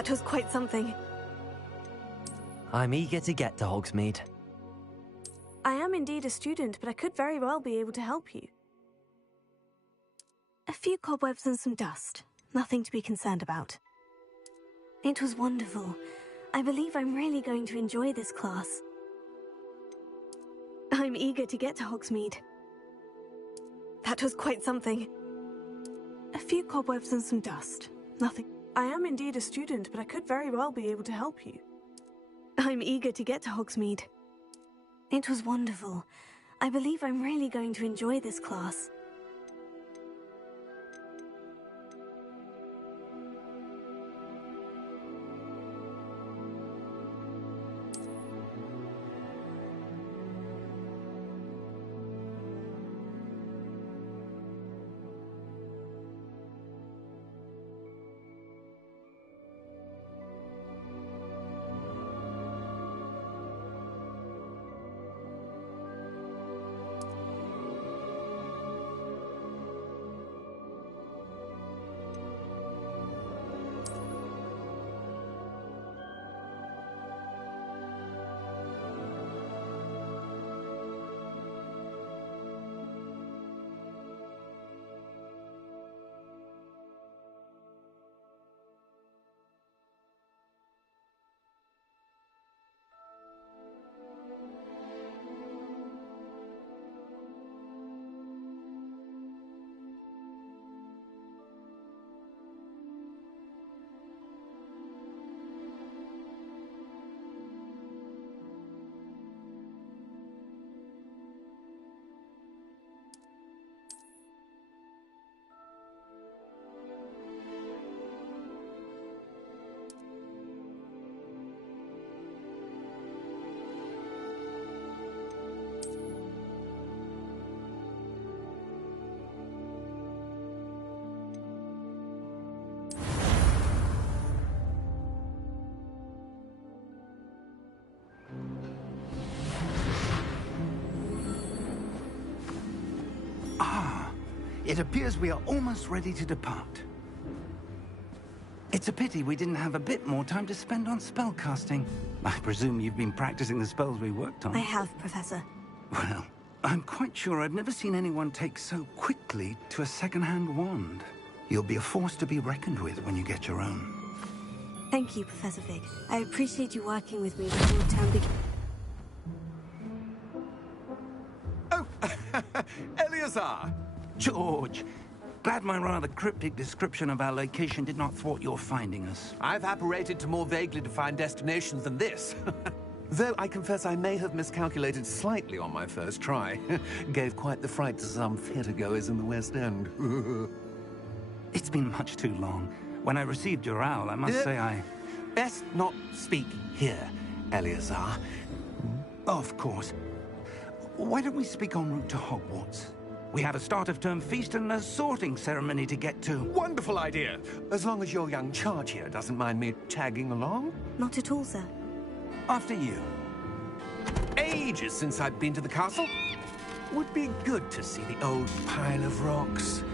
That was quite something. I'm eager to get to Hogsmeade. I am indeed a student, but I could very well be able to help you. A few cobwebs and some dust. Nothing to be concerned about. It was wonderful. I believe I'm really going to enjoy this class. I'm eager to get to Hogsmeade. That was quite something. A few cobwebs and some dust. Nothing. I am indeed a student, but I could very well be able to help you. I'm eager to get to Hogsmeade. It was wonderful. I believe I'm really going to enjoy this class. It appears we are almost ready to depart. It's a pity we didn't have a bit more time to spend on spellcasting. I presume you've been practicing the spells we worked on. I have, Professor. Well, I'm quite sure I've never seen anyone take so quickly to a second-hand wand. You'll be a force to be reckoned with when you get your own. Thank you, Professor Fig. I appreciate you working with me before the term begins. Oh, Eleazar! George, glad my rather cryptic description of our location did not thwart your finding us. I've apparated to more vaguely defined destinations than this. Though I confess I may have miscalculated slightly on my first try. Gave quite the fright to some theatre-goers in the West End. It's been much too long. When I received your owl, I must say I... Best not speak here, Eleazar. Of course. Why don't we speak en route to Hogwarts? We have a start-of-term feast and a sorting ceremony to get to. Wonderful idea! As long as your young charge here doesn't mind me tagging along. Not at all, sir. After you. Ages since I've been to the castle. Would be good to see the old pile of rocks.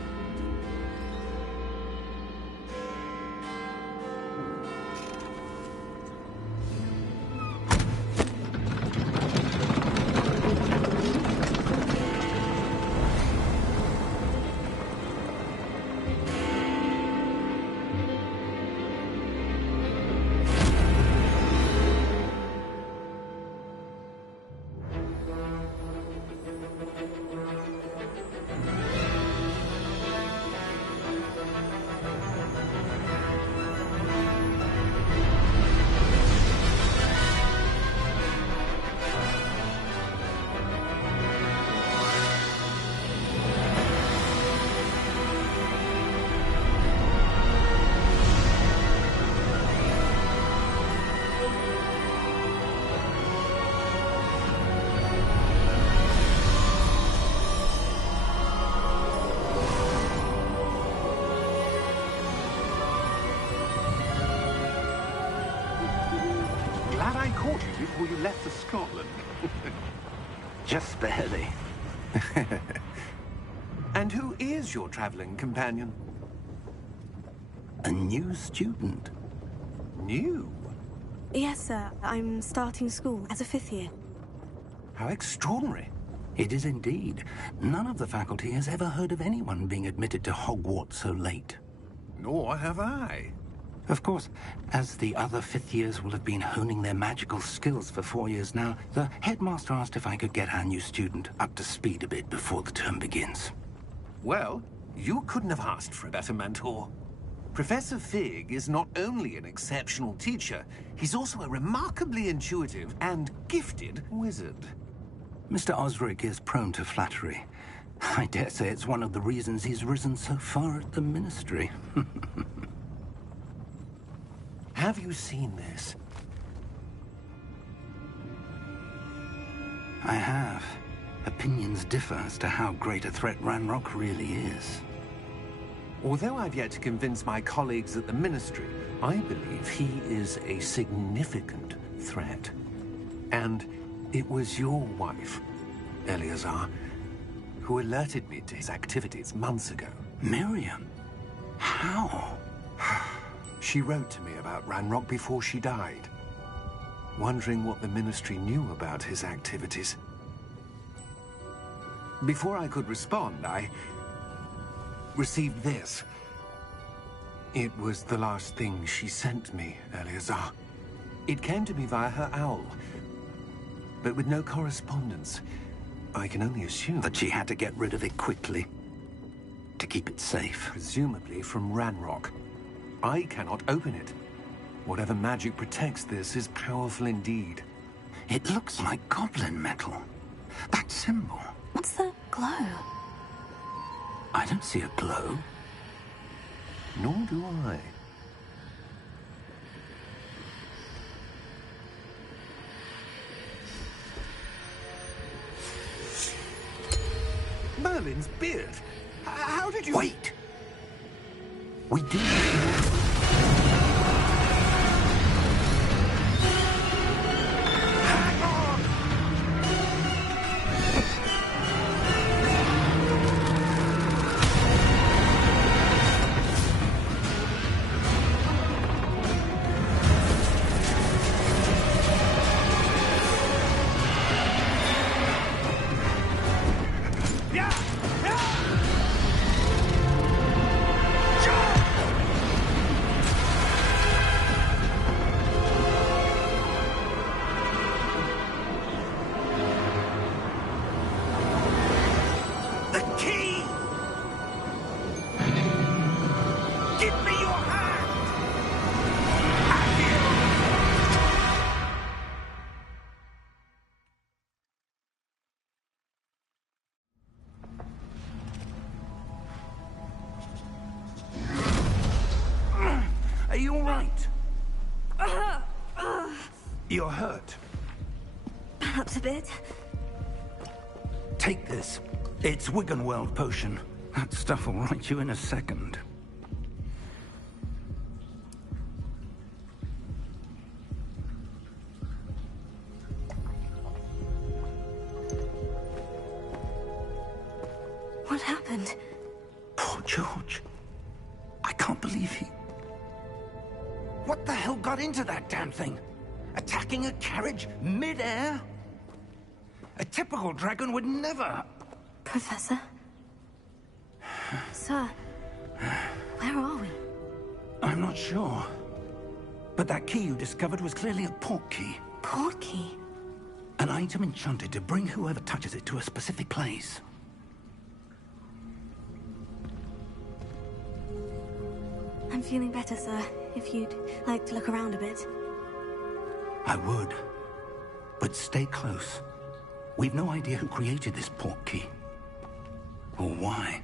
caught you before you left for Scotland. Just barely. And who is your traveling companion? A new student. New? Yes, sir. I'm starting school as a 5th year. How extraordinary. It is indeed. None of the faculty has ever heard of anyone being admitted to Hogwarts so late. Nor have I. Of course, as the other 5th years will have been honing their magical skills for 4 years now, the headmaster asked if I could get our new student up to speed a bit before the term begins. Well, you couldn't have asked for a better mentor. Professor Fig is not only an exceptional teacher, he's also a remarkably intuitive and gifted wizard. Mr. Osric is prone to flattery. I dare say it's one of the reasons he's risen so far at the Ministry. Have you seen this? I have. Opinions differ as to how great a threat Ranrock really is. Although I've yet to convince my colleagues at the Ministry, I believe he is a significant threat. And it was your wife, Eleazar, who alerted me to his activities months ago. Miriam? How? She wrote to me about Ranrock before she died, wondering what the Ministry knew about his activities. Before I could respond, I received this. It was the last thing she sent me, Eleazar. It came to me via her owl, but with no correspondence. I can only assume That she had to get rid of it quickly, to keep it safe. presumably from Ranrock. I cannot open it. Whatever magic protects this is powerful indeed. It looks like goblin metal. That symbol. What's the glow? I don't see a glow. Nor do I. Merlin's beard. How did you... Wait! We do. Hang on! Yeah! Yeah! The key! Give me your hand! Are you all right? You're hurt. Perhaps a bit. Take this. It's Wiggenweld potion. That stuff will right you in a second. What happened? Poor George. I can't believe he... What the hell got into that damn thing? Attacking a carriage mid-air? A typical dragon would never... Professor? Sir, where are we? I'm not sure. But that key you discovered was clearly a port key. Port key? An item enchanted to bring whoever touches it to a specific place. I'm feeling better, sir. If you'd like to look around a bit. I would. But stay close. We've no idea who created this port key. Or why.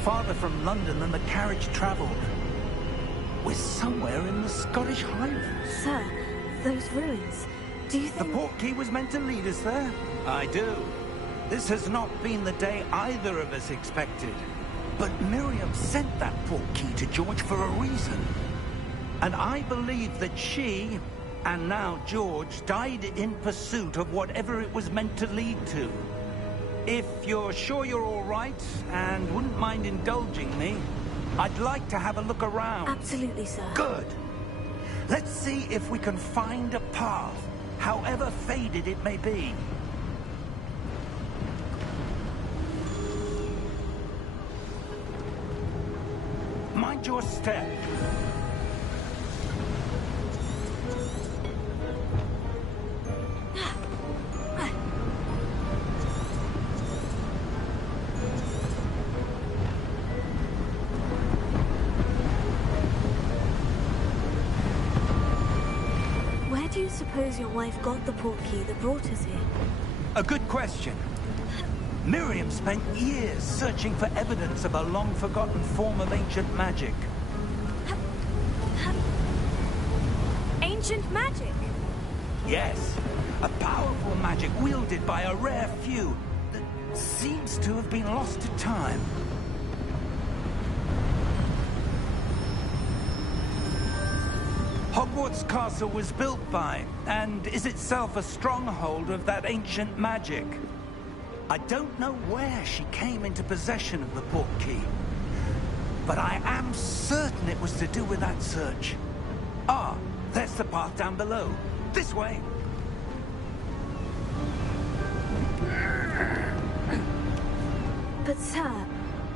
farther from London than the carriage travelled. We're somewhere in the Scottish Highlands. Sir, those ruins, do you The think... portkey was meant to lead us there? I do. This has not been the day either of us expected. But Miriam sent that portkey to George for a reason. And I believe that she, and now George, died in pursuit of whatever it was meant to lead to. If you're sure you're all right, and wouldn't mind indulging me, I'd like to have a look around. Absolutely, sir. Good. Let's see if we can find a path, however faded it may be. Mind your step. Where do you suppose your wife got the portkey that brought us here? A good question. Miriam spent years searching for evidence of a long-forgotten form of ancient magic. Ancient magic? Yes, a powerful magic wielded by a rare few that seems to have been lost to time. Hogwarts Castle was built by, and is itself a stronghold of that ancient magic. I don't know where she came into possession of the portkey, but I am certain it was to do with that search. Ah, there's the path down below. This way. But sir,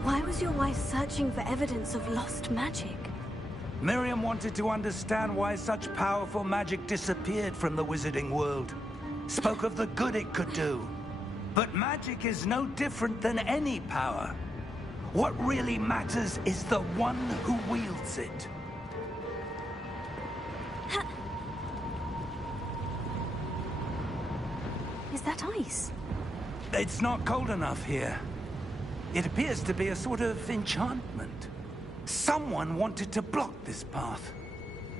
why was your wife searching for evidence of lost magic? Miriam wanted to understand why such powerful magic disappeared from the wizarding world. Spoke of the good it could do. But magic is no different than any power. What really matters is the one who wields it. Is that ice? It's not cold enough here. It appears to be a sort of enchantment. Someone wanted to block this path.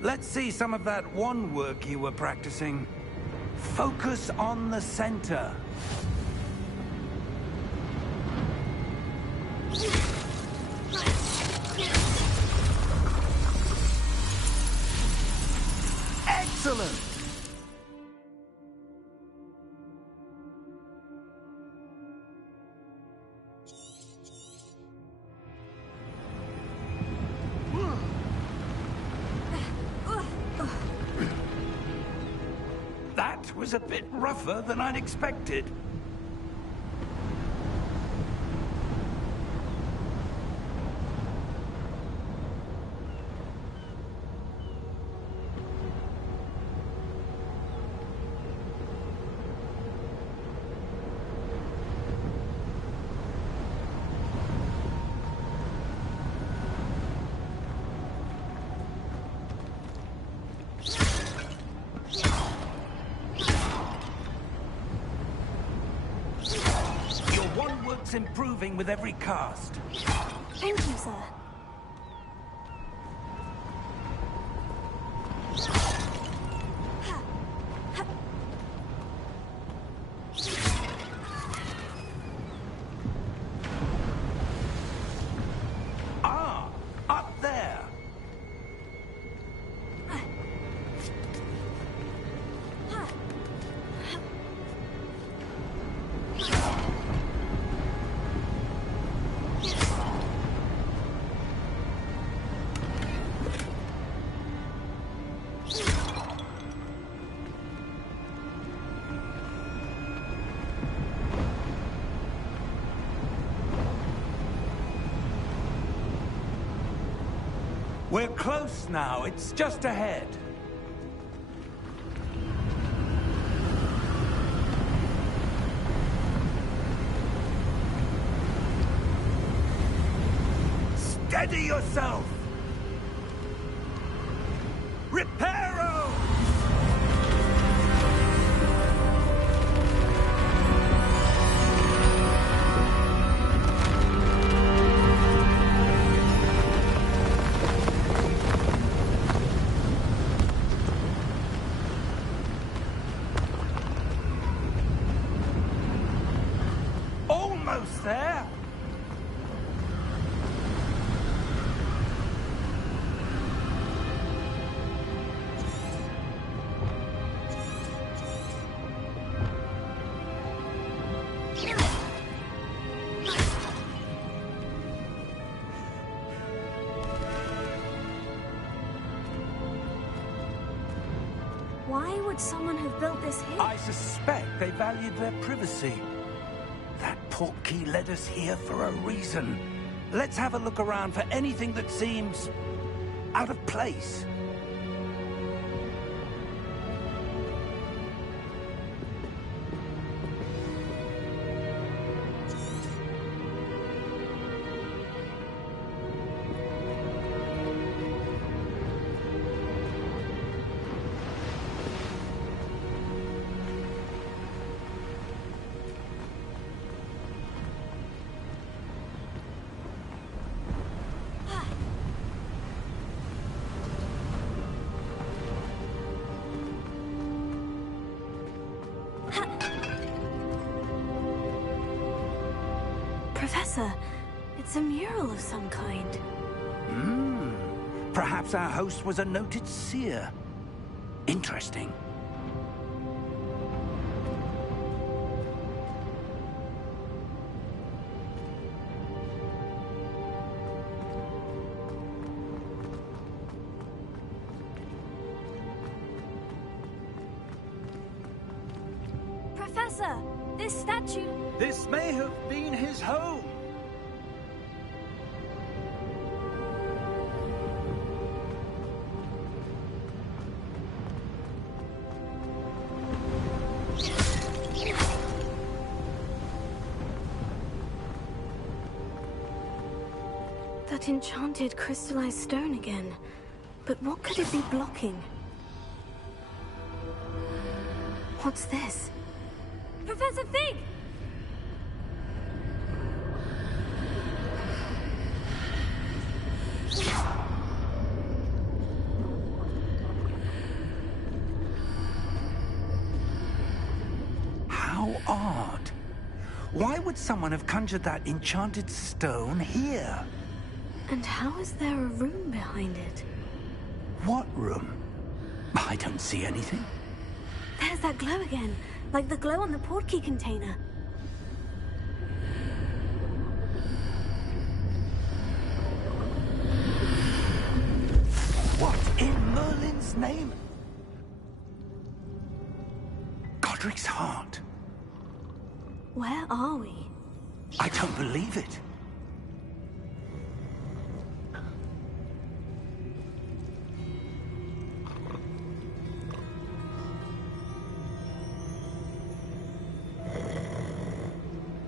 Let's see some of that wand work you were practicing. Focus on the center. Excellent! That was a bit rougher than I'd expected. Improving with every cast. Thank you, sir. Ah, up there. We're close now. It's just ahead. Steady yourself! Reparo! Why would someone have built this here? I suspect they valued their privacy. That portkey led us here for a reason. Let's have a look around for anything that seems out of place. Professor, it's a mural of some kind. Perhaps our host was a noted seer. Interesting. Professor, this statue... This may have been his home. That enchanted crystallized stone again. But what could it be blocking? What's this? Professor Fig! How odd. Why would someone have conjured that enchanted stone here? And how is there a room behind it? What room? I don't see anything. There's that glow again, like the glow on the portkey container. What in Merlin's name? Godric's heart. Where are we? I don't believe it.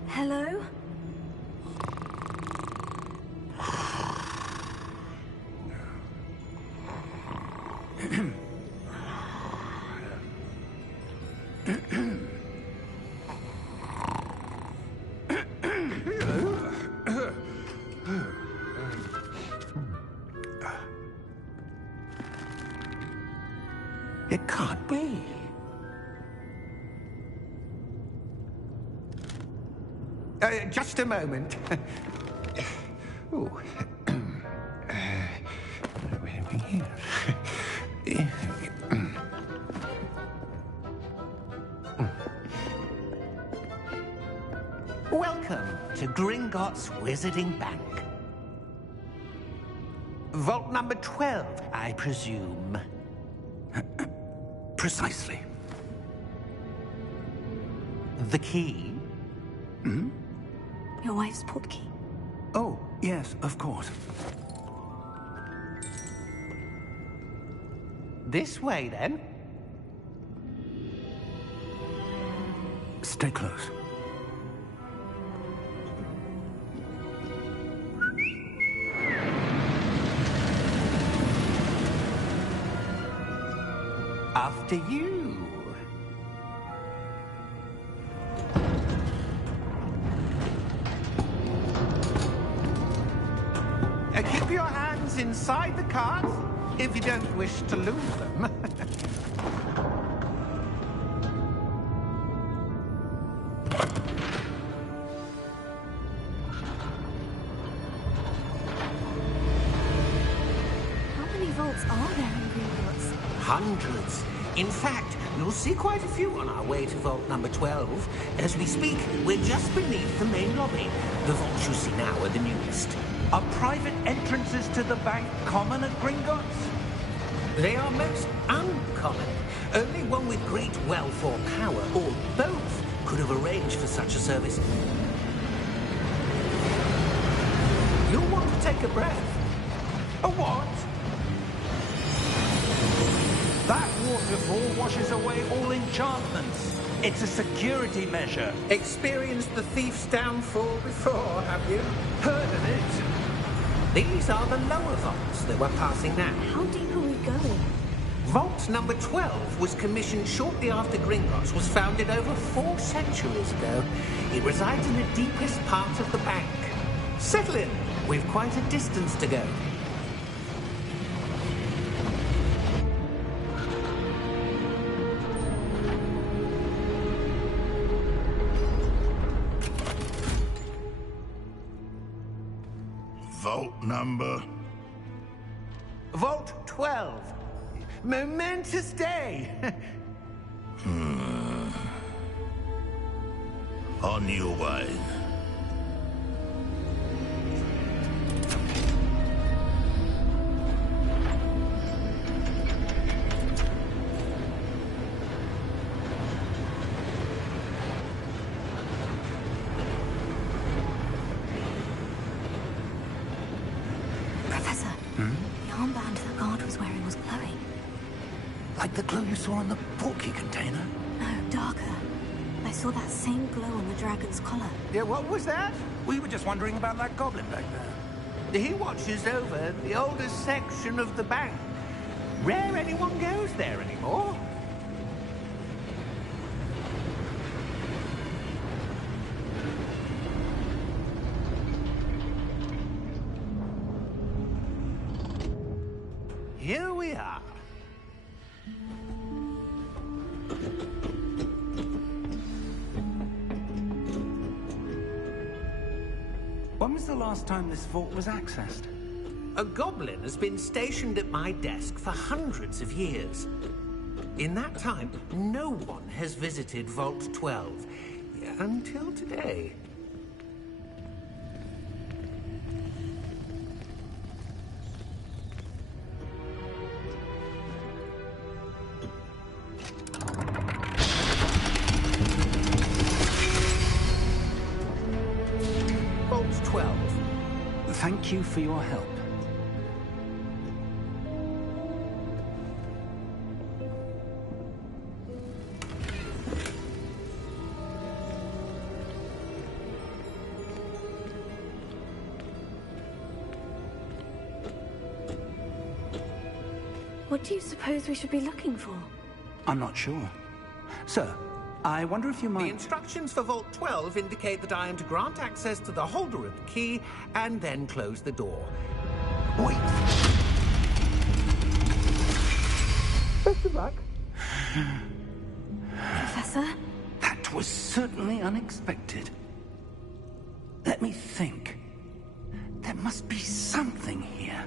Hello? It can't be. Just a moment. Oh. Welcome to Gringotts Wizarding Bank. Vault number 12, I presume. Precisely. The key? Your wife's portkey. Oh, yes, of course. This way, then. Stay close. After you. Keep your hands inside the cart if you don't wish to lose them. How many vaults are there in Gringotts? Hundreds. In fact, you'll see quite a few on our way to vault number 12. As we speak, we're just beneath the main lobby. The vaults you see now are the newest. Are private entrances to the bank common at Gringotts? They are most uncommon. Only one with great wealth or power, or both, could have arranged for such a service. You'll want to take a breath. A what? That waterfall washes away all enchantments. It's a security measure. Experienced the thief's downfall before, have you? Heard of it? These are the lower vaults that we're passing now. How deep are we going? Vault number 12 was commissioned shortly after Gringotts was founded over 4 centuries ago. It resides in the deepest part of the bank. Settle in. We've quite a distance to go. Vault number? Vault 12. Momentous day. On your way. Professor, the armband the guard was wearing was glowing. Like the glow you saw on the porky container? No, darker. I saw that same glow on the dragon's collar. Yeah, what was that? We were just wondering about that goblin back there. He watches over the oldest section of the bank. Rare anyone goes there anymore. Here we are. When was the last time this vault was accessed? A goblin has been stationed at my desk for hundreds of years. In that time, no one has visited Vault 12. Until today. Vault 12. Thank you for your help. What do you suppose we should be looking for? I'm not sure. Sir, I wonder if you The might... instructions for Vault 12 indicate that I am to grant access to the holder of the key and then close the door. Wait! Best of luck. Professor? That was certainly unexpected. Let me think. There must be something here.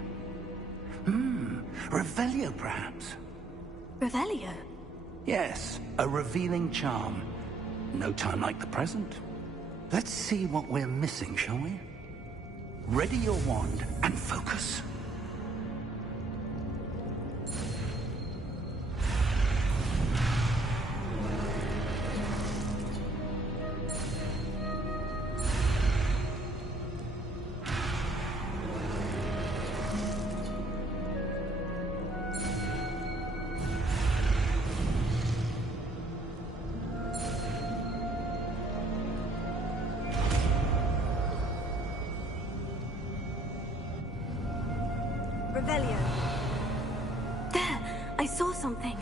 Revelio, perhaps? Revelio? Yes, a revealing charm. No time like the present. Let's see what we're missing, shall we? Ready your wand and focus. Revelio. There! I saw something.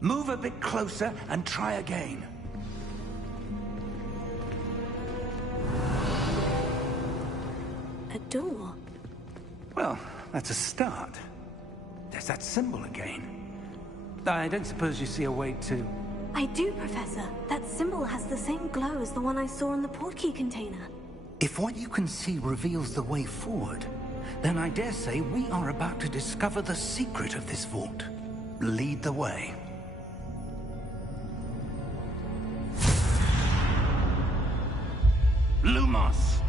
Move a bit closer and try again. A door. Well, that's a start. There's that symbol again. I don't suppose you see a way to... I do, Professor. That symbol has the same glow as the one I saw in the portkey container. If what you can see reveals the way forward, then I dare say we are about to discover the secret of this vault. Lead the way. Lumos!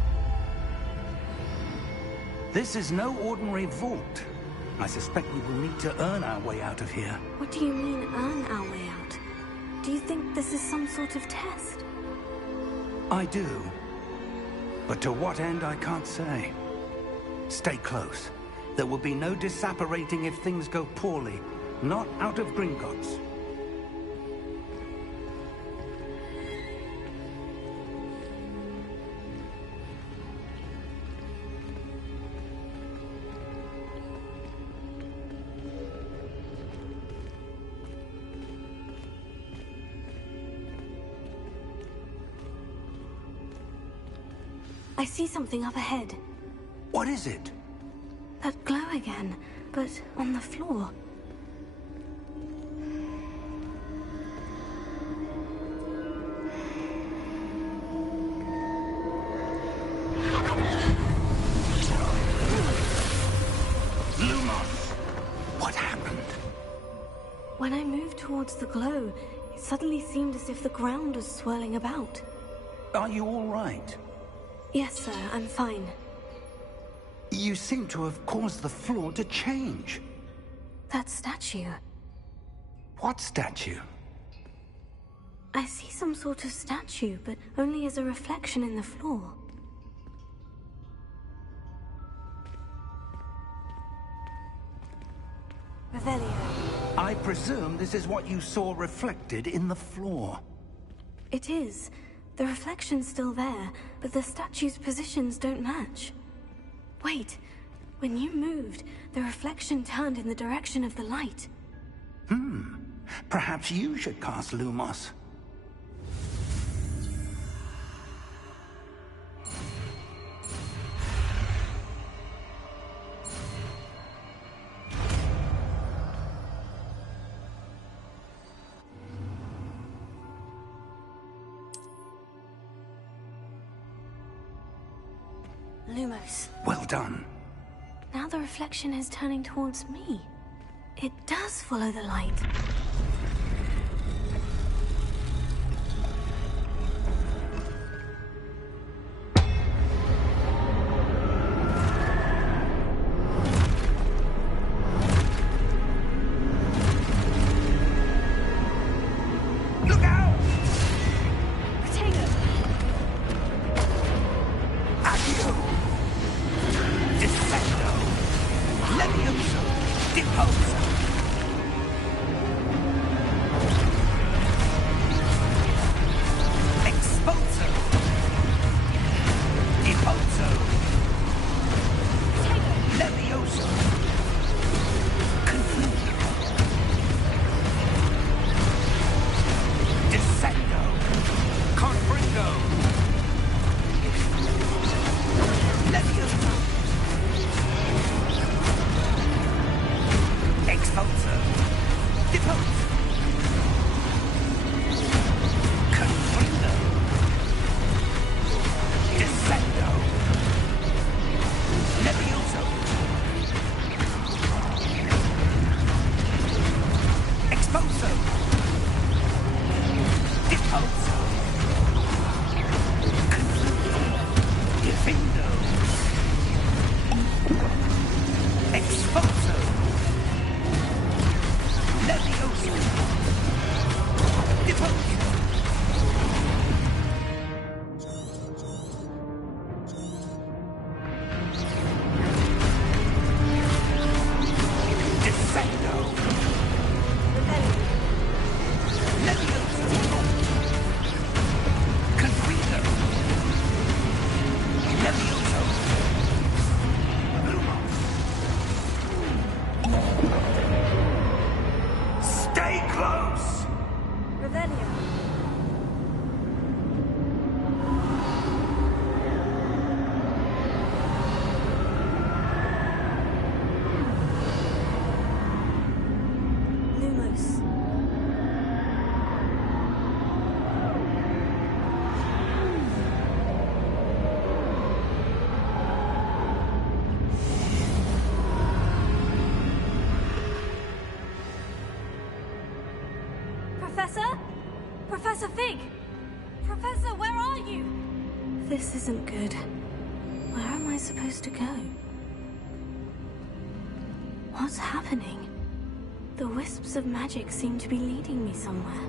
This is no ordinary vault. I suspect we will need to earn our way out of here. What do you mean, earn our way out? Do you think this is some sort of test? I do. But to what end, I can't say. Stay close. There will be no disapparating if things go poorly. Not out of Gringotts. I see something up ahead. What is it? That glow again, but on the floor. Lumos! What happened? When I moved towards the glow, it suddenly seemed as if the ground was swirling about. Are you all right? Yes, sir, I'm fine. You seem to have caused the floor to change. That statue. What statue? I see some sort of statue, but only as a reflection in the floor. Revelio. I presume this is what you saw reflected in the floor. It is. The reflection's still there, but the statue's positions don't match. Wait, when you moved, the reflection turned in the direction of the light. Perhaps you should cast Lumos. Lumos. Well done. Now the reflection is turning towards me. It does follow the light. Look out! Potato! Accio! Descendo! Levioso! Deposo! Expulso! Deposo! Levioso! Confuso! Descendo! Confringo! Levioso! Expulso! Depose! Confringo! Descendo! Levioso! Expulso! Deposo! Defendo! Expulso! Levioso! Deposo! Descendo! Levioso! Confuso! Levioso! Lumos! Stay close! Revelio. Lumos. Professor? Professor Fig! Professor, where are you? This isn't good. Where am I supposed to go? What's happening? The wisps of magic seem to be leading me somewhere.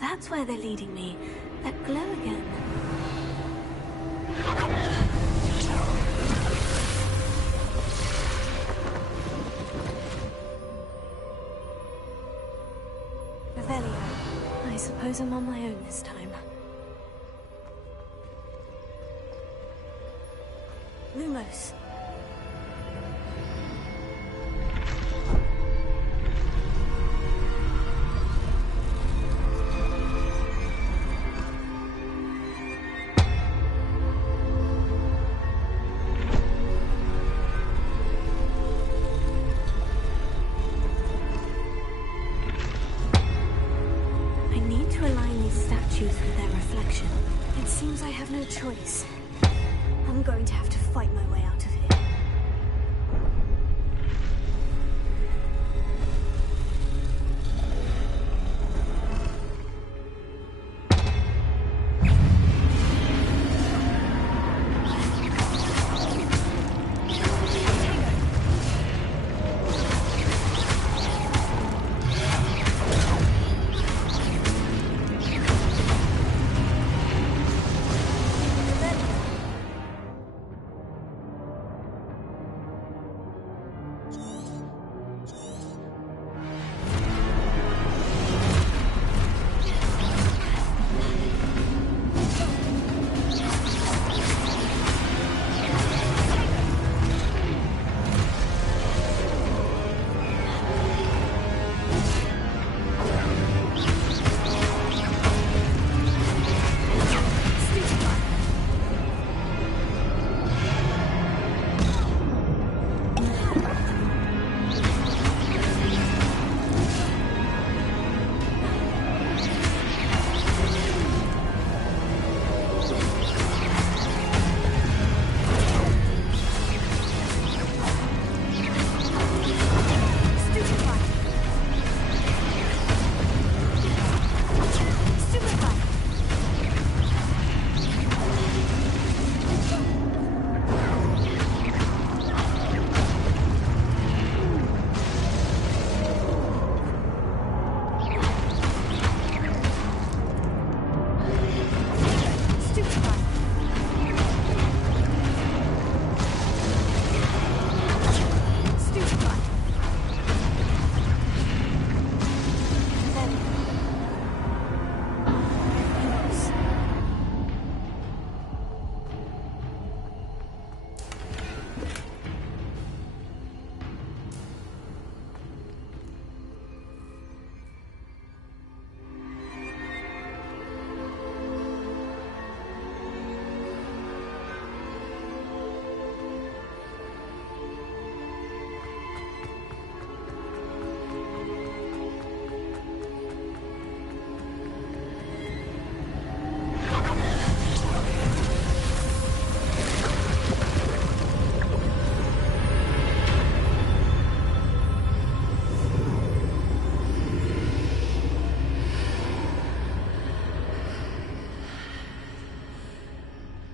That's where they're leading me. That glow again. Revelio. I suppose I'm on my own this time. Lumos. Choice. I'm going to have to fight my way out of here.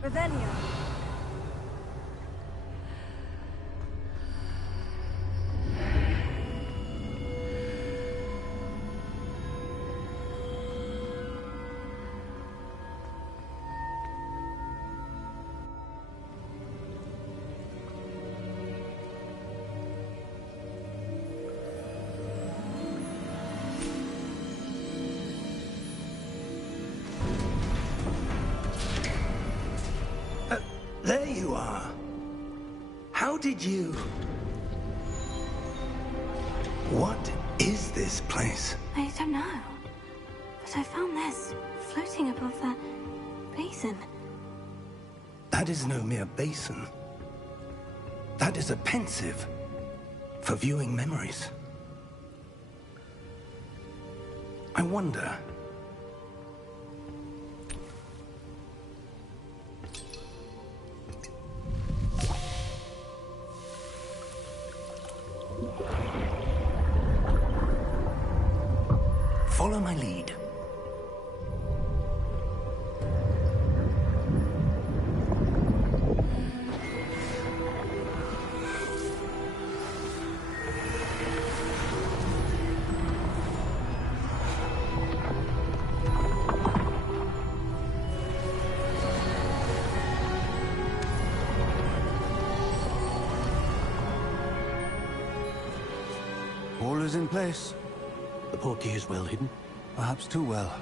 Revelio. There you are. How did you... What is this place? I don't know. But I found this floating above that basin. That is no mere basin. That is a pensive for viewing memories. I wonder... Follow my lead. All is in place. The portkey is well hidden? Perhaps too well.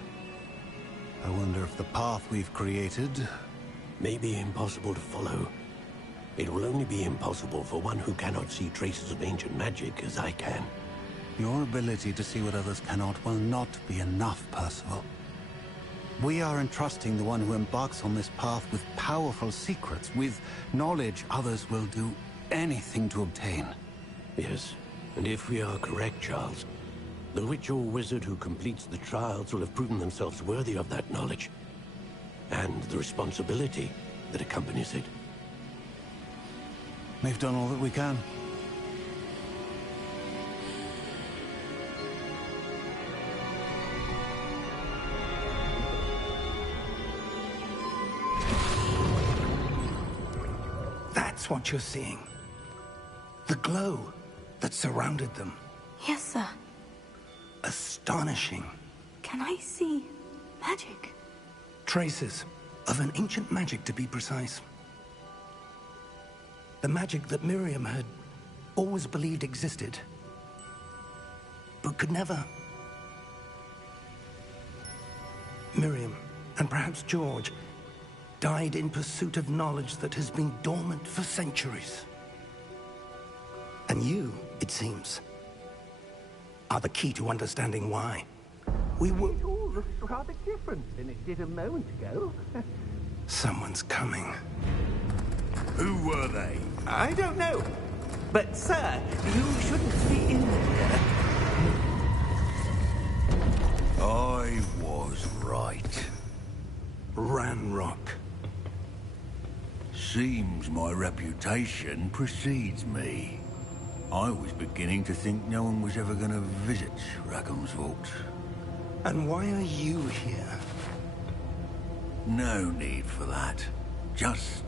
I wonder if the path we've created... may be impossible to follow. It will only be impossible for one who cannot see traces of ancient magic as I can. Your ability to see what others cannot will not be enough, Percival. We are entrusting the one who embarks on this path with powerful secrets, with knowledge others will do anything to obtain. Yes, and if we are correct, Charles, the witch or wizard who completes the trials will have proven themselves worthy of that knowledge, and the responsibility that accompanies it. We've done all that we can. That's what you're seeing. The glow that surrounded them. Yes, sir. Astonishing. Can I see magic? Traces of an ancient magic, to be precise. The magic that Miriam had always believed existed, but could never. Miriam, and perhaps George, died in pursuit of knowledge that has been dormant for centuries. And you, it seems, are the key to understanding why. We will... It all looks rather different than it did a moment ago. Someone's coming. Who were they? I don't know. But, sir, you shouldn't be in there. I was right. Ranrock. Seems my reputation precedes me. I was beginning to think no one was ever going to visit Rackham's vault. And why are you here? No need for that. Just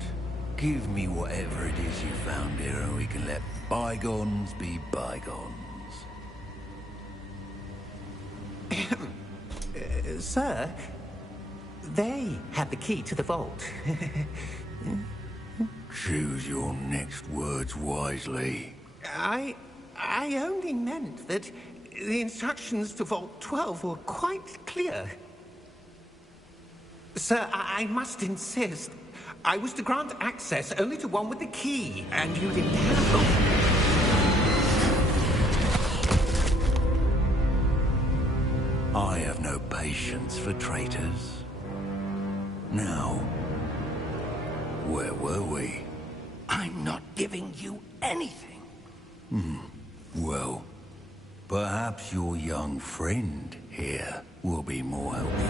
give me whatever it is you found here and we can let bygones be bygones. Sir, they had the key to the vault. Choose your next words wisely. I only meant that the instructions to Vault 12 were quite clear. Sir, I must insist. I was to grant access only to one with the key, and you didn't have them. I have no patience for traitors. Now, where were we? I'm not giving you anything. Well, perhaps your young friend here will be more helpful.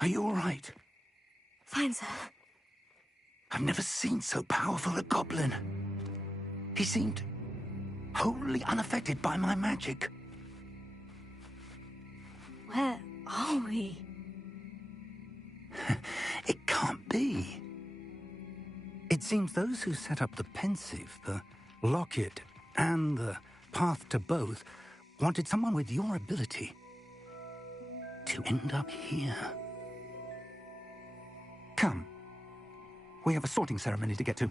Are you all right? Fine, sir. I've never seen so powerful a goblin. He seemed wholly unaffected by my magic. Where are we? It can't be. It seems those who set up the pensive, the locket, and the path to both wanted someone with your ability to end up here. Come. We have a sorting ceremony to get to.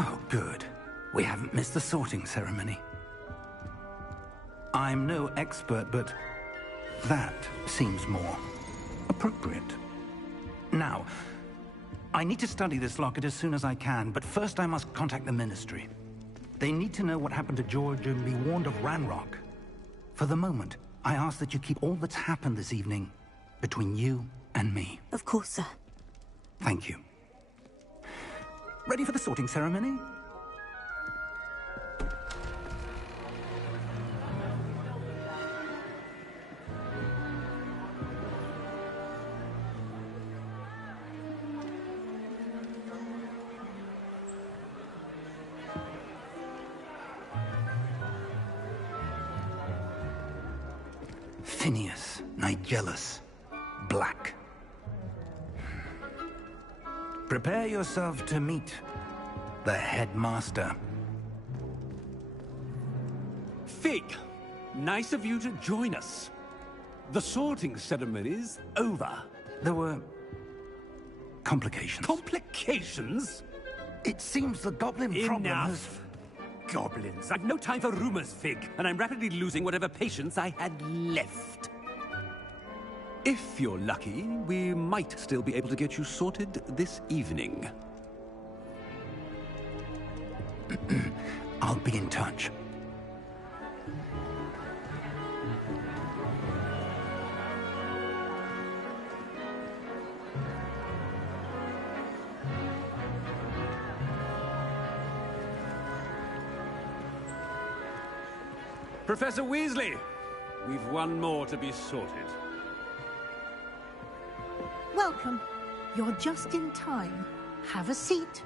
Oh, good. We haven't missed the sorting ceremony. I'm no expert, but that seems more appropriate. Now, I need to study this locket as soon as I can, but first I must contact the Ministry. They need to know what happened to George and be warned of Ranrock. For the moment, I ask that you keep all that's happened this evening between you and me. Of course, sir. Thank you. Ready for the sorting ceremony? Phineas, Nigellus, Black. Prepare yourself to meet the headmaster. Fig, nice of you to join us. The sorting ceremony's over. There were complications. Complications? It seems the goblin problem has... Enough! Goblins. I've no time for rumors, Fig, and I'm rapidly losing whatever patience I had left. If you're lucky, we might still be able to get you sorted this evening. I'll be in touch. Professor Weasley, we've one more to be sorted. Welcome. You're just in time. Have a seat.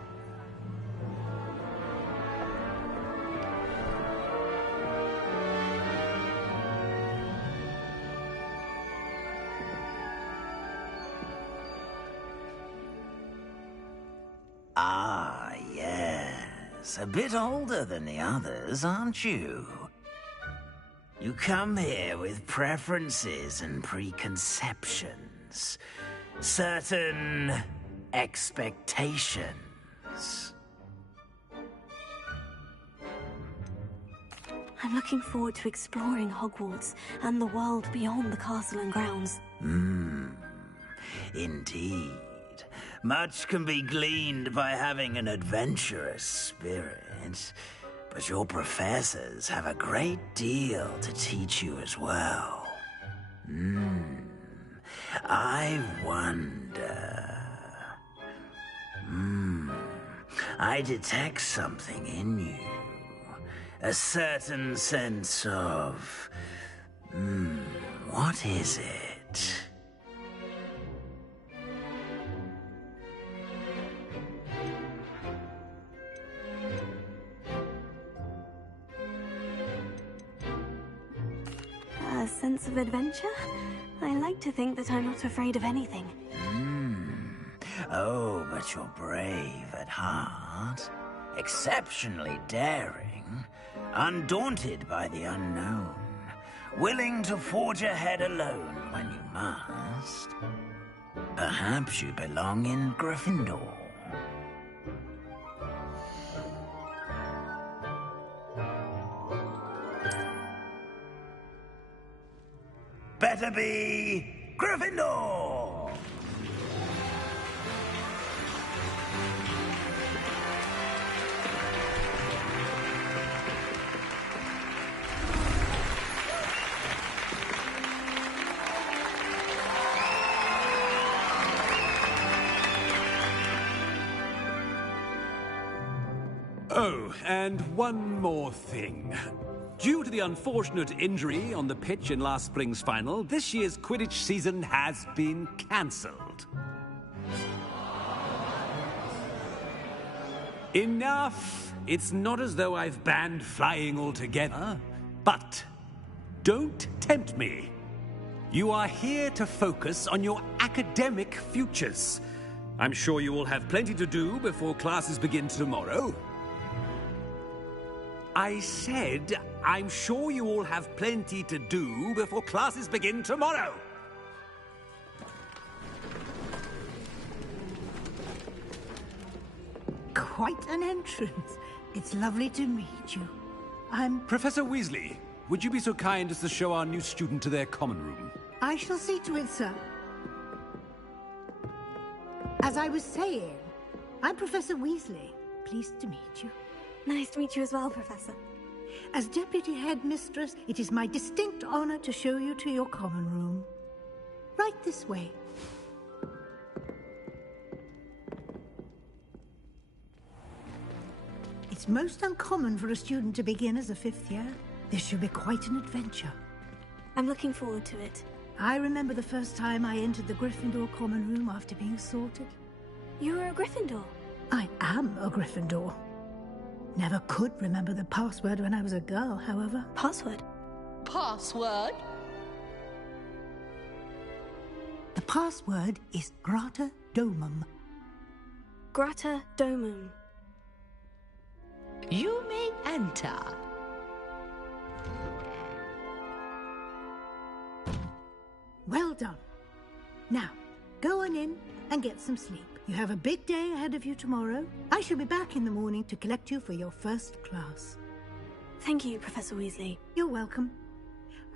Ah, yes. A bit older than the others, aren't you? You come here with preferences and preconceptions. Certain expectations. I'm looking forward to exploring Hogwarts and the world beyond the castle and grounds. Indeed. Much can be gleaned by having an adventurous spirit, but your professors have a great deal to teach you as well. I wonder... I detect something in you. A certain sense of... what is it? sense of adventure. I like to think that I'm not afraid of anything. Oh, but you're brave at heart. Exceptionally daring. Undaunted by the unknown. Willing to forge ahead alone when you must. Perhaps you belong in Gryffindor. Better be Gryffindor! Oh, and one more thing. Due to the unfortunate injury on the pitch in last spring's final, this year's Quidditch season has been cancelled. Enough! It's not as though I've banned flying altogether, but don't tempt me. You are here to focus on your academic futures. I'm sure you will have plenty to do before classes begin tomorrow. I said, I'm sure you all have plenty to do before classes begin tomorrow. Quite an entrance. It's lovely to meet you. I'm... Professor Weasley, would you be so kind as to show our new student to their common room? I shall see to it, sir. As I was saying, I'm Professor Weasley. Pleased to meet you. Nice to meet you as well, Professor. As Deputy Headmistress, it is my distinct honor to show you to your common room. Right this way. It's most uncommon for a student to begin as a fifth year. This should be quite an adventure. I'm looking forward to it. I remember the first time I entered the Gryffindor common room after being sorted. You were a Gryffindor? I am a Gryffindor. Never could remember the password when I was a girl, however. Password? Password? The password is Grata Domum. Grata Domum. You may enter. Well done. Now, go on in and get some sleep. You have a big day ahead of you tomorrow. I shall be back in the morning to collect you for your first class. Thank you, Professor Weasley. You're welcome.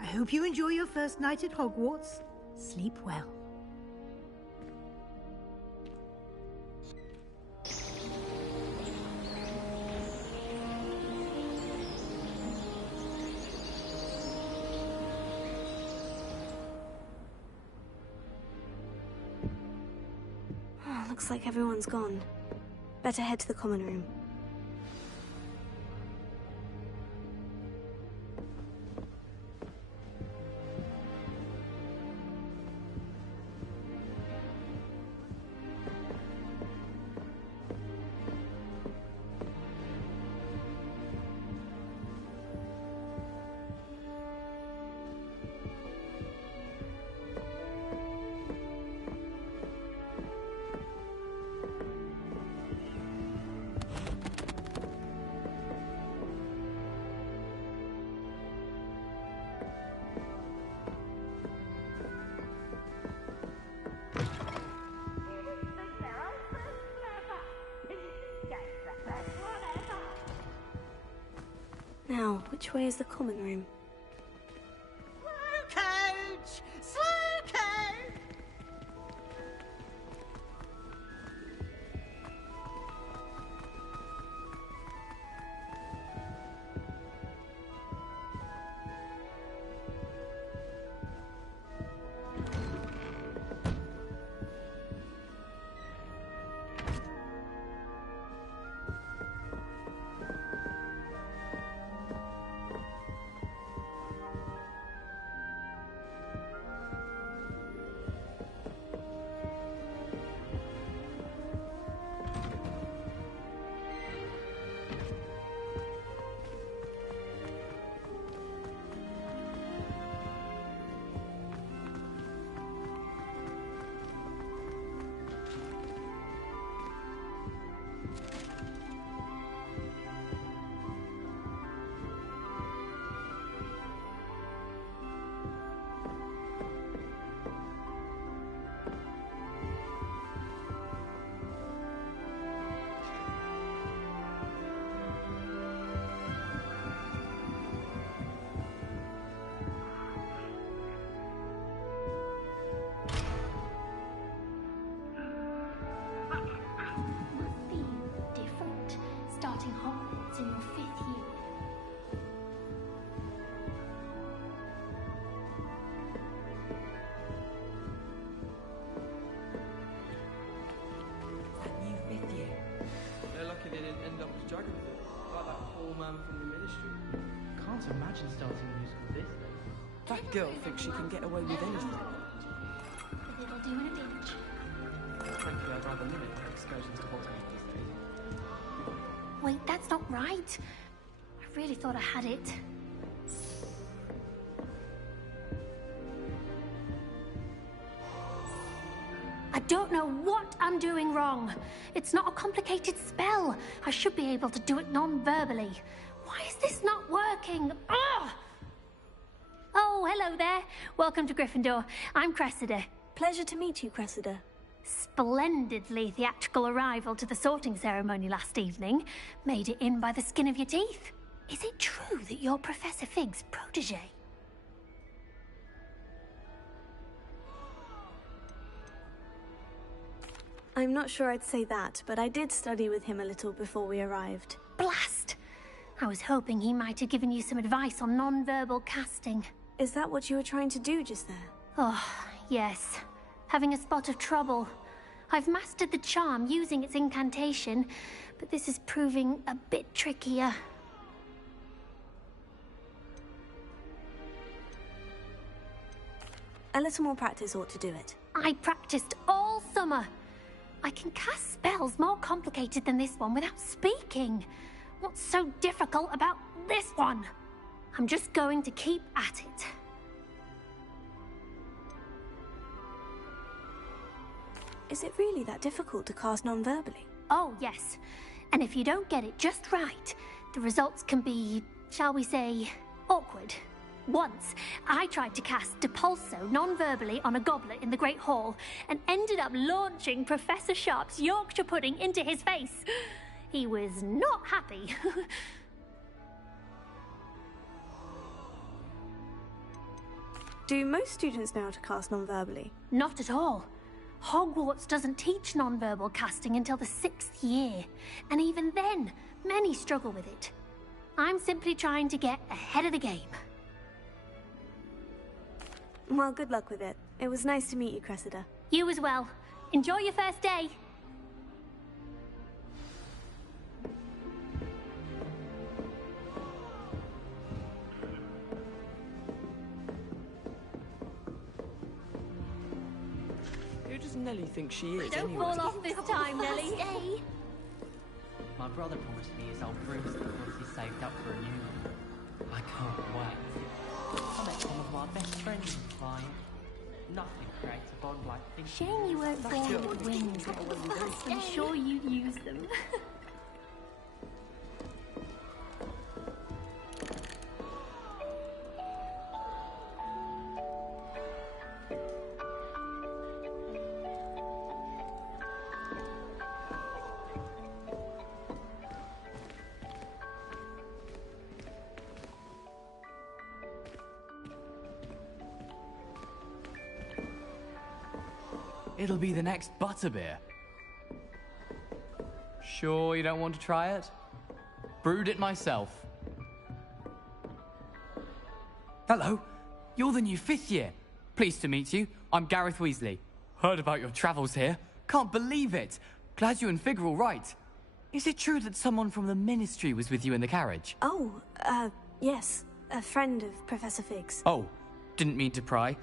I hope you enjoy your first night at Hogwarts. Sleep well. Looks like everyone's gone. Better head to the common room. Now, which way is the common room? Slow coach! Slow coach! man from the ministry. Can't imagine starting a musical this late. That girl thinks she can get away with anything. It'll do in a pinch. Frankly, I'd rather limit her excursions to Hogsmeade these days. Wait, that's not right. I really thought I had it. I don't know what I'm doing wrong. It's not a complicated spell. I should be able to do it non-verbally. Why is this not working? Ugh! Oh, hello there. Welcome to Gryffindor. I'm Cressida. Pleasure to meet you, Cressida. Splendidly theatrical arrival to the sorting ceremony last evening. Made it in by the skin of your teeth. Is it true that you're Professor Fig's protege? I'm not sure I'd say that, but I did study with him a little before we arrived. Blast! I was hoping he might have given you some advice on non-verbal casting. Is that what you were trying to do just there? Oh, yes. Having a spot of trouble. I've mastered the charm using its incantation, but this is proving a bit trickier. A little more practice ought to do it. I practiced all summer. I can cast spells more complicated than this one without speaking. What's so difficult about this one? I'm just going to keep at it. Is it really that difficult to cast non-verbally? Oh, yes. And if you don't get it just right, the results can be, shall we say, awkward. Once, I tried to cast Depulso non-verbally on a goblet in the Great Hall and ended up launching Professor Sharp's Yorkshire pudding into his face. He was not happy. Do most students know how to cast non-verbally? Not at all. Hogwarts doesn't teach non-verbal casting until the 6th year, and even then, many struggle with it. I'm simply trying to get ahead of the game. Well, good luck with it. It was nice to meet you, Cressida. You as well. Enjoy your first day. Who does Nellie think she is, Don't anyway? fall off this time, Nellie. My brother promised me his old broomstick once he's saved up for a new one. I can't wait. I met one of my best friends flying. Nothing creates a bond like this. Shame you weren't born with wings. I'm sure you'd use them. It'll be the next butterbeer. Sure you don't want to try it? Brewed it myself. Hello, you're the new 5th year. Pleased to meet you. I'm Gareth Weasley. Heard about your travels here. Can't believe it. Glad you and Fig are all right. Is it true that someone from the Ministry was with you in the carriage? Oh, yes. A friend of Professor Fig's. Oh, didn't mean to pry.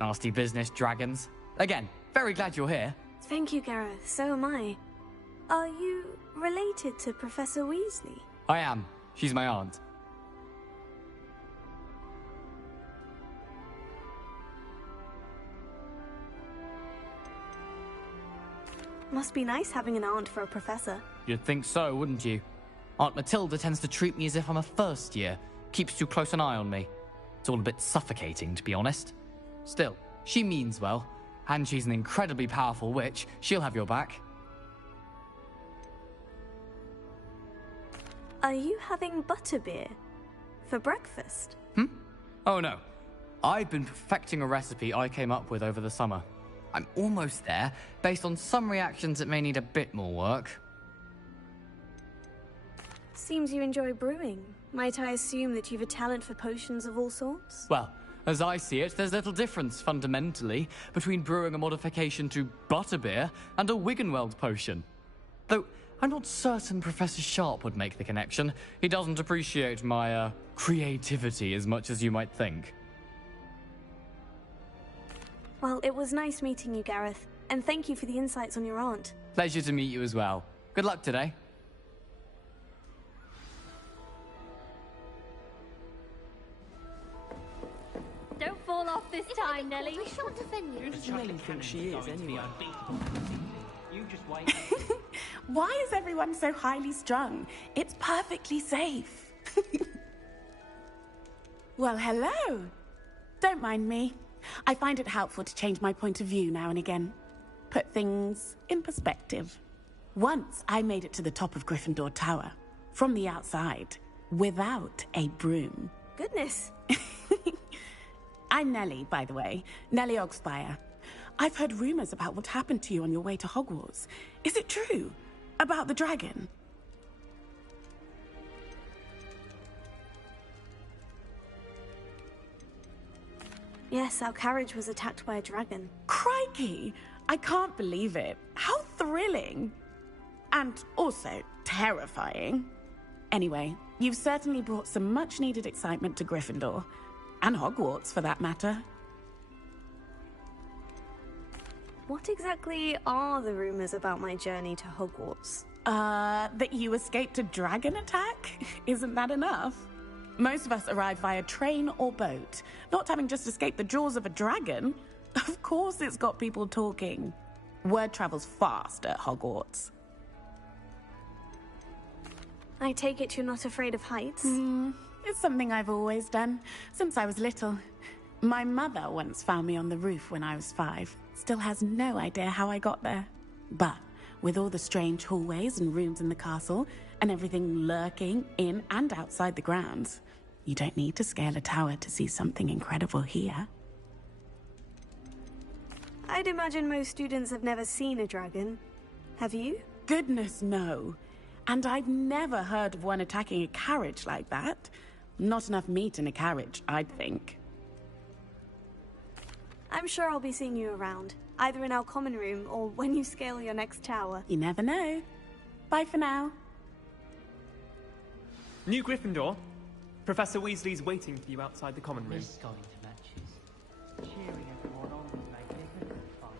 Nasty business, dragons. Again, very glad you're here. Thank you, Gareth. So am I. Are you related to Professor Weasley? I am. She's my aunt. Must be nice having an aunt for a professor. You'd think so, wouldn't you? Aunt Matilda tends to treat me as if I'm a first year. Keeps too close an eye on me. It's all a bit suffocating, to be honest. Still, she means well. And she's an incredibly powerful witch. She'll have your back. Are you having butterbeer for breakfast? Oh no. I've been perfecting a recipe I came up with over the summer. I'm almost there, based on some reactions that may need a bit more work. Seems you enjoy brewing. Might I assume that you've a talent for potions of all sorts? Well, as I see it, there's little difference, fundamentally, between brewing a modification to butterbeer and a Wiggenweld potion. Though, I'm not certain Professor Sharp would make the connection. He doesn't appreciate my, creativity as much as you might think. Well, it was nice meeting you, Gareth. And thank you for the insights on your aunt. Pleasure to meet you as well. Good luck today. Don't fall off this time, Nelly. I shan't offend you. Who does Nelly think she is, anyway? You just wait. Why is everyone so highly strung? It's perfectly safe. Well, hello. Don't mind me. I find it helpful to change my point of view now and again. Put things in perspective. Once I made it to the top of Gryffindor Tower, from the outside, without a broom. Goodness. I'm Nellie, by the way. Nellie Ogspire. I've heard rumors about what happened to you on your way to Hogwarts. Is it true? About the dragon? Yes, our carriage was attacked by a dragon. Crikey! I can't believe it. How thrilling! And also terrifying. Anyway, you've certainly brought some much-needed excitement to Gryffindor. And Hogwarts, for that matter. What exactly are the rumors about my journey to Hogwarts? That you escaped a dragon attack? Isn't that enough? Most of us arrive via train or boat, not having just escaped the jaws of a dragon. Of course it's got people talking. Word travels fast at Hogwarts. I take it you're not afraid of heights? It's something I've always done, since I was little. My mother once found me on the roof when I was 5. Still has no idea how I got there. But with all the strange hallways and rooms in the castle, and everything lurking in and outside the grounds, you don't need to scale a tower to see something incredible here. I'd imagine most students have never seen a dragon. Have you? Goodness, no. And I've never heard of one attacking a carriage like that. Not enough meat in a carriage, I'd think. I'm sure I'll be seeing you around, either in our common room or when you scale your next tower. You never know. Bye for now. New Gryffindor. Professor Weasley's waiting for you outside the common room. This going to matches. Cheering everyone on and making it good fun.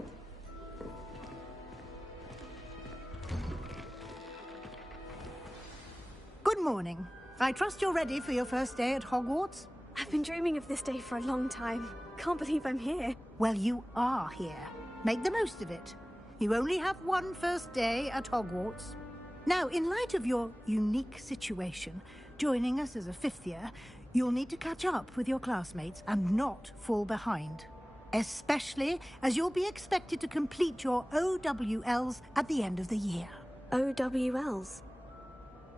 Good morning. I trust you're ready for your first day at Hogwarts? I've been dreaming of this day for a long time. Can't believe I'm here. Well, you are here. Make the most of it. You only have one first day at Hogwarts. Now, in light of your unique situation, joining us as a 5th year, you'll need to catch up with your classmates and not fall behind. Especially as you'll be expected to complete your OWLs at the end of the year. OWLs?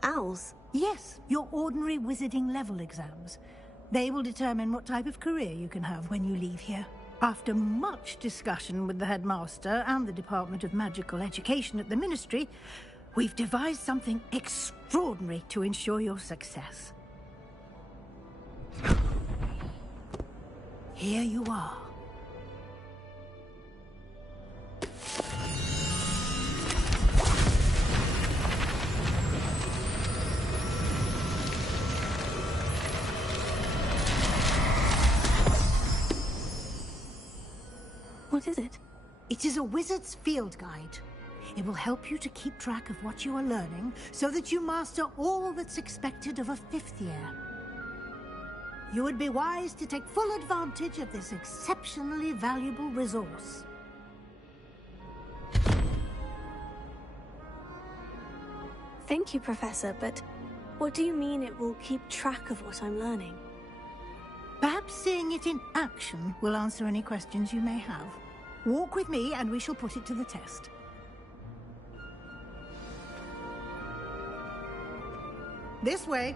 Owls? Yes, your ordinary wizarding level exams. They will determine what type of career you can have when you leave here. After much discussion with the headmaster and the Department of Magical Education at the Ministry, we've devised something extraordinary to ensure your success. Here you are. What is it? It is a wizard's field guide. It will help you to keep track of what you are learning so that you master all that's expected of a 5th year. You would be wise to take full advantage of this exceptionally valuable resource. Thank you, Professor, but what do you mean it will keep track of what I'm learning? Perhaps seeing it in action will answer any questions you may have. Walk with me and we shall put it to the test. This way.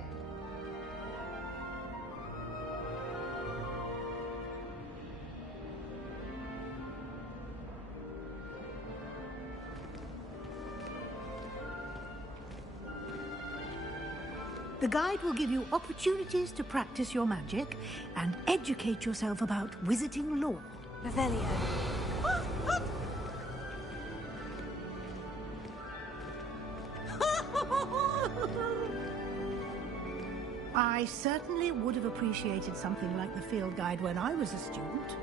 The guide will give you opportunities to practice your magic and educate yourself about wizarding lore. Revelio. I certainly would have appreciated something like the field guide when I was a student.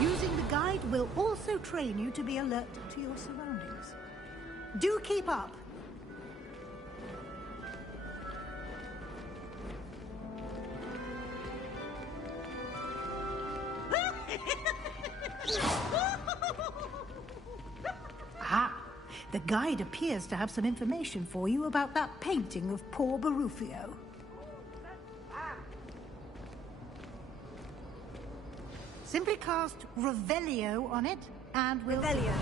Using the guide will also train you to be alert to your surroundings. Do keep up. Ah, the guide appears to have some information for you about that painting of poor Barufio. Simply cast Revelio on it, and we'll... Revelio.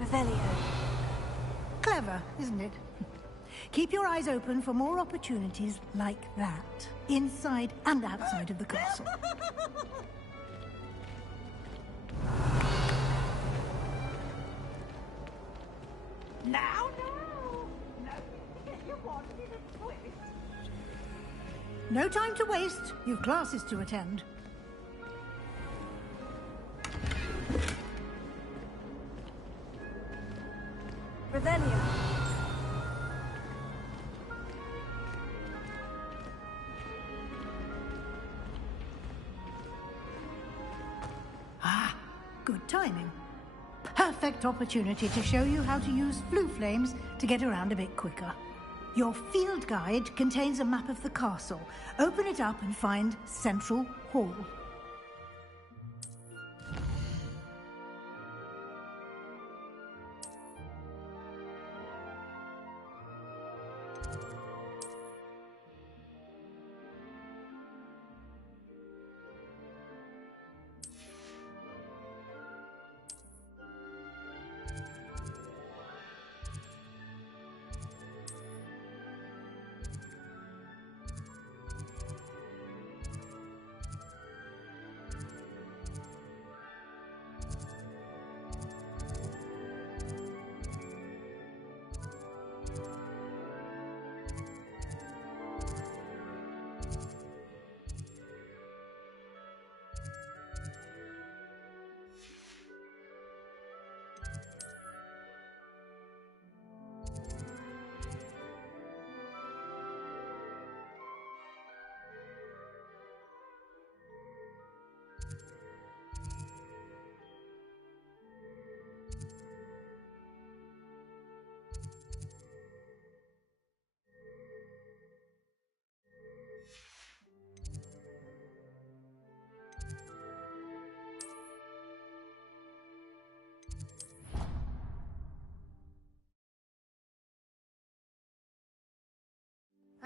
Revelio. Clever, isn't it? Keep your eyes open for more opportunities like that, inside and outside of the castle. Now, no, you wanted a twist. No time to waste. You've classes to attend. Revelio. Ah, good timing. Perfect opportunity to show you how to use flue flames to get around a bit quicker. Your field guide contains a map of the castle. Open it up and find Central Hall.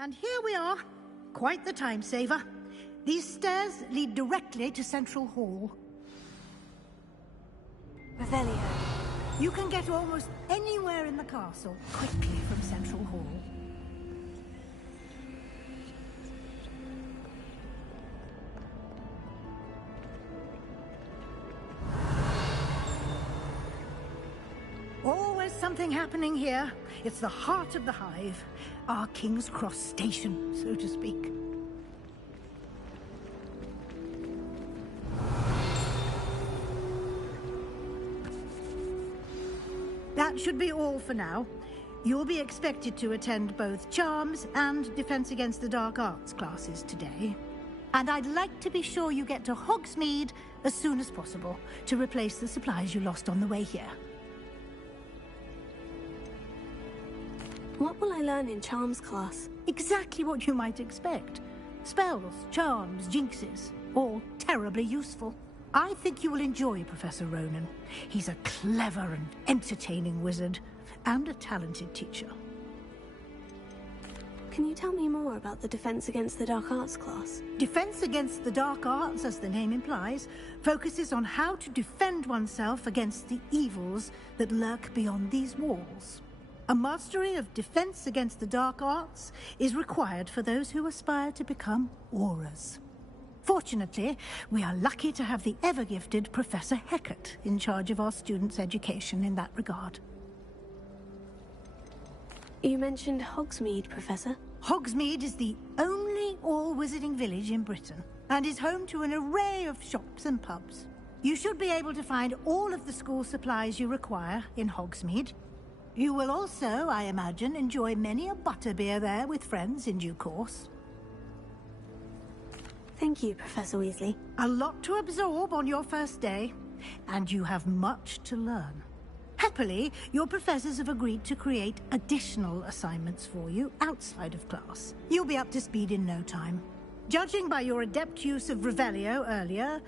And here we are. Quite the time saver. These stairs lead directly to Central Hall. Revelio. You can get almost anywhere in the castle quickly from Central Hall. Always something happening here. It's the heart of the hive. Our King's Cross station, so to speak. That should be all for now. You'll be expected to attend both Charms and Defense Against the Dark Arts classes today. And I'd like to be sure you get to Hogsmeade as soon as possible to replace the supplies you lost on the way here. What will I learn in Charms class? Exactly what you might expect. Spells, charms, jinxes, all terribly useful. I think you will enjoy Professor Ronan. He's a clever and entertaining wizard, and a talented teacher. Can you tell me more about the Defense Against the Dark Arts class? Defense Against the Dark Arts, as the name implies, focuses on how to defend oneself against the evils that lurk beyond these walls. A mastery of Defense Against the Dark Arts is required for those who aspire to become auras. Fortunately, we are lucky to have the ever-gifted Professor Hecat in charge of our students' education in that regard. You mentioned Hogsmeade, Professor. Hogsmeade is the only all-wizarding village in Britain, and is home to an array of shops and pubs. You should be able to find all of the school supplies you require in Hogsmeade. You will also, I imagine, enjoy many a butterbeer there with friends in due course. Thank you, Professor Weasley. A lot to absorb on your first day, and you have much to learn. Happily, your professors have agreed to create additional assignments for you outside of class. You'll be up to speed in no time. Judging by your adept use of Revelio earlier,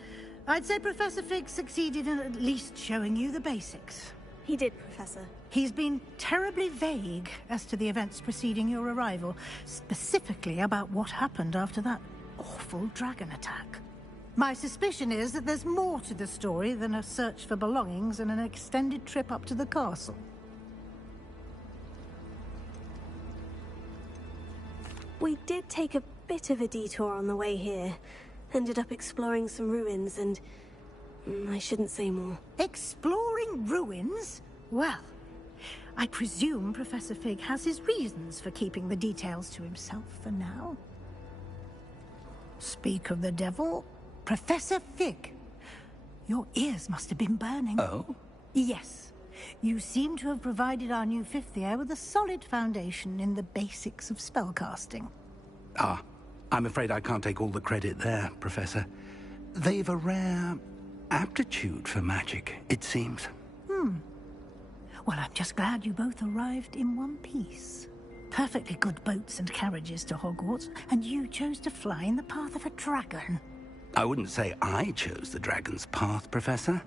I'd say Professor Fig succeeded in at least showing you the basics. He did, Professor. He's been terribly vague as to the events preceding your arrival, specifically about what happened after that awful dragon attack. My suspicion is that there's more to the story than a search for belongings and an extended trip up to the castle. We did take a bit of a detour on the way here. Ended up exploring some ruins and... I shouldn't say more. Exploring ruins? Well, I presume Professor Fig has his reasons for keeping the details to himself for now. Speak of the devil, Professor Fig. Your ears must have been burning. Oh? Yes. You seem to have provided our new fifth year with a solid foundation in the basics of spellcasting. Ah, I'm afraid I can't take all the credit there, Professor. They've a rare aptitude for magic, it seems. Well, I'm just glad you both arrived in one piece. Perfectly good boats and carriages to Hogwarts, and you chose to fly in the path of a dragon. I wouldn't say I chose the dragon's path, Professor.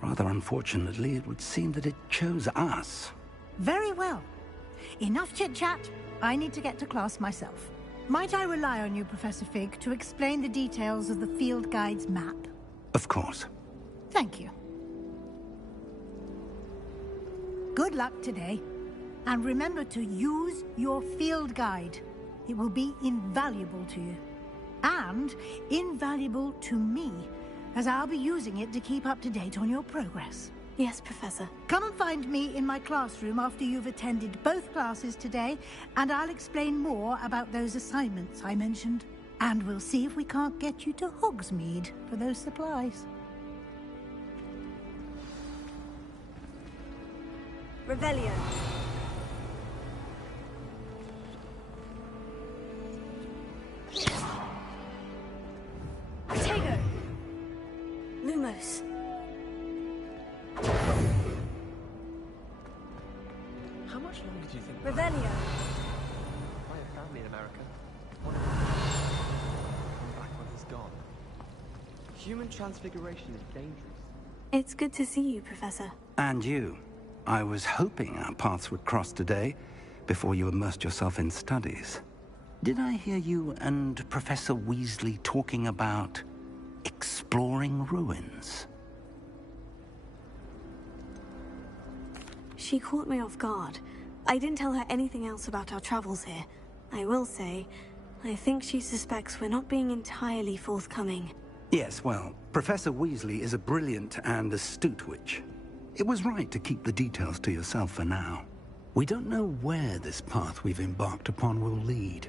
Rather unfortunately, it would seem that it chose us. Very well. Enough chit-chat. I need to get to class myself. Might I rely on you, Professor Fig, to explain the details of the field guide's map? Of course. Thank you. Good luck today. And remember to use your field guide. It will be invaluable to you. And invaluable to me, as I'll be using it to keep up to date on your progress. Yes, Professor. Come and find me in my classroom after you've attended both classes today, and I'll explain more about those assignments I mentioned. And we'll see if we can't get you to Hogsmeade for those supplies. Revelio. Tego. Lumos. How much longer do you think? Revelio. I have family in America. One of them come back when he's gone. Human transfiguration is dangerous. It's good to see you, Professor. And you. I was hoping our paths would cross today, before you immersed yourself in studies. Did I hear you and Professor Weasley talking about exploring ruins? She caught me off guard. I didn't tell her anything else about our travels here. I will say, I think she suspects we're not being entirely forthcoming. Yes, well, Professor Weasley is a brilliant and astute witch. It was right to keep the details to yourself for now. We don't know where this path we've embarked upon will lead.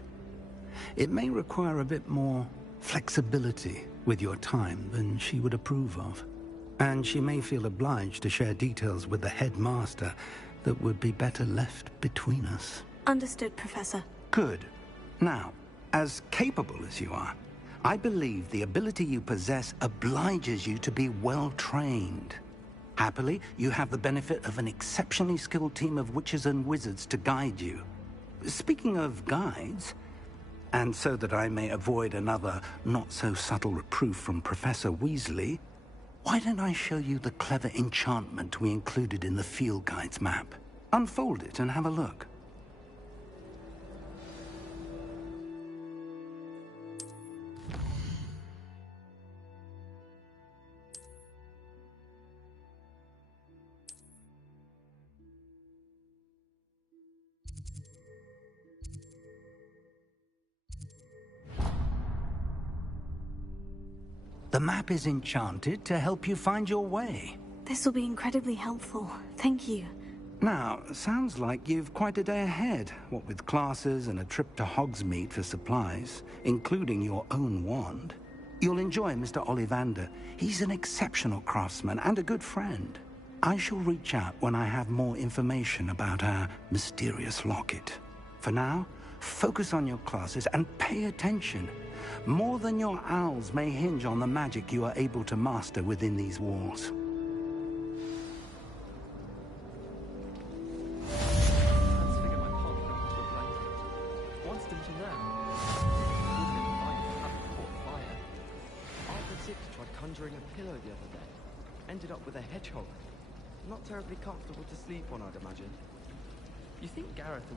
It may require a bit more flexibility with your time than she would approve of. And she may feel obliged to share details with the headmaster that would be better left between us. Understood, Professor. Good. Now, as capable as you are, I believe the ability you possess obliges you to be well trained. Happily, you have the benefit of an exceptionally skilled team of witches and wizards to guide you. Speaking of guides, and so that I may avoid another not-so-subtle reproof from Professor Weasley, Why don't I show you the clever enchantment we included in the field guide's map? Unfold it and have a look. The map is enchanted to help you find your way. This will be incredibly helpful. Thank you. Now, sounds like you've quite a day ahead, what with classes and a trip to Hogsmeade for supplies, including your own wand. You'll enjoy Mr. Ollivander. He's an exceptional craftsman and a good friend. I shall reach out when I have more information about our mysterious locket. For now, focus on your classes and pay attention. More than your owls may hinge on the magic you are able to master within these walls. Transfigure my pod into a blanket. Once until now, wouldn't have minded having caught fire. Arthur Six tried conjuring a pillow the other day. Ended up with a hedgehog. Not terribly comfortable to sleep on, I'd imagine. You think Gareth